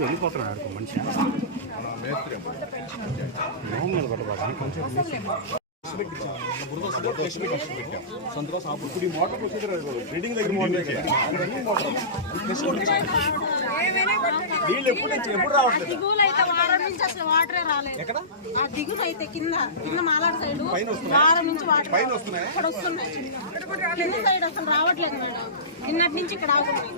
వెళ్ళిపోతున్నాడు మనిషి మీద పట్టబాగా వాటరే రాలేదు. ఆ దిగులు అయితే కింద మాలాడు సైడ్ వారం నుంచి వాటర్ ఇక్కడ వస్తున్నాయి. కింద సైడ్ అసలు రావట్లేదు మేడం. నిన్నటి నుంచి ఇక్కడ ఆగుతుంది.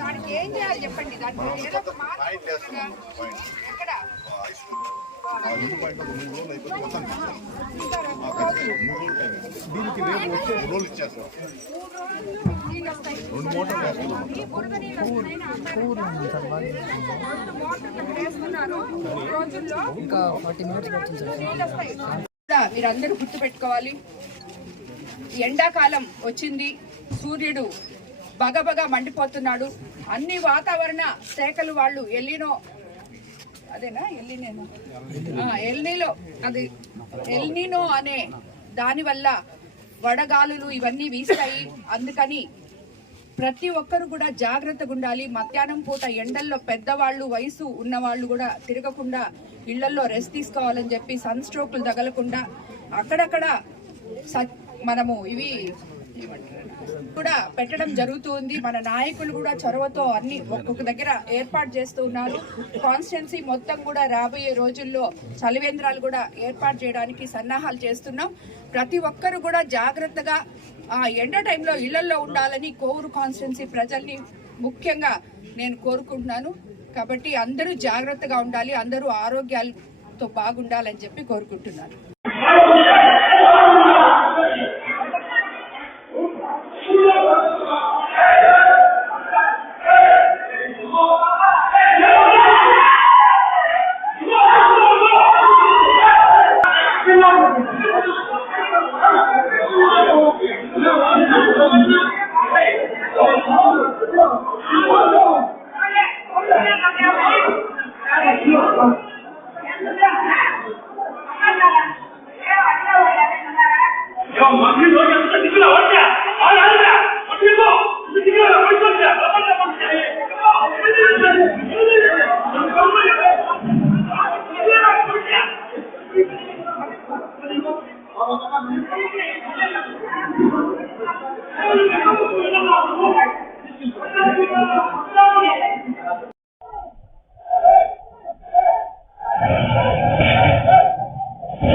దానికి ఏం చేయాలి చెప్పండి. దీనికి రేపు వచ్చే రోజులు ఇచ్చేస్తాం. 2 మోటార్లు మీరందరూ గుర్తు పెట్టుకోవాలి. ఎండాకాలం వచ్చింది, సూర్యుడు బగబగా మండిపోతున్నాడు. అన్ని వాతావరణ శాఖలు వాళ్ళు ఎల్లినో అదేనా ఎల్నినో అనే దానివల్ల వడగాలులు ఇవన్నీ వీస్తాయి. అందుకని ప్రతి ఒక్కరు కూడా జాగ్రత్తగా ఉండాలి. మధ్యాహ్నం పూట ఎండల్లో పెద్దవాళ్ళు, వయసు ఉన్నవాళ్ళు కూడా తిరగకుండా ఇళ్లలో రెస్ట్ తీసుకోవాలని చెప్పి సన్ స్ట్రోకులు తగలకుండా అక్కడక్కడ మనము ఇవి కూడా పెట్టడం జరుగుతుంది. మన నాయకులు కూడా చొరవతో అన్ని ఒక్కొక్క దగ్గర ఏర్పాటు చేస్తూ ఉన్నారు. కాన్స్టిట్యున్సీ మొత్తం కూడా రాబోయే రోజుల్లో చలివేంద్రాలు కూడా ఏర్పాటు చేయడానికి సన్నాహాలు చేస్తున్నాం. ప్రతి ఒక్కరు కూడా జాగ్రత్తగా ఎండ టైంలో ఇళ్లలో ఉండాలని కోవూరు కాన్స్టిట్యున్సీ ప్రజల్ని ముఖ్యంగా నేను కోరుకుంటున్నాను. కాబట్టి అందరూ జాగ్రత్తగా ఉండాలి, అందరూ ఆరోగ్యాలతో బాగుండాలని చెప్పి కోరుకుంటున్నాను. Thank you.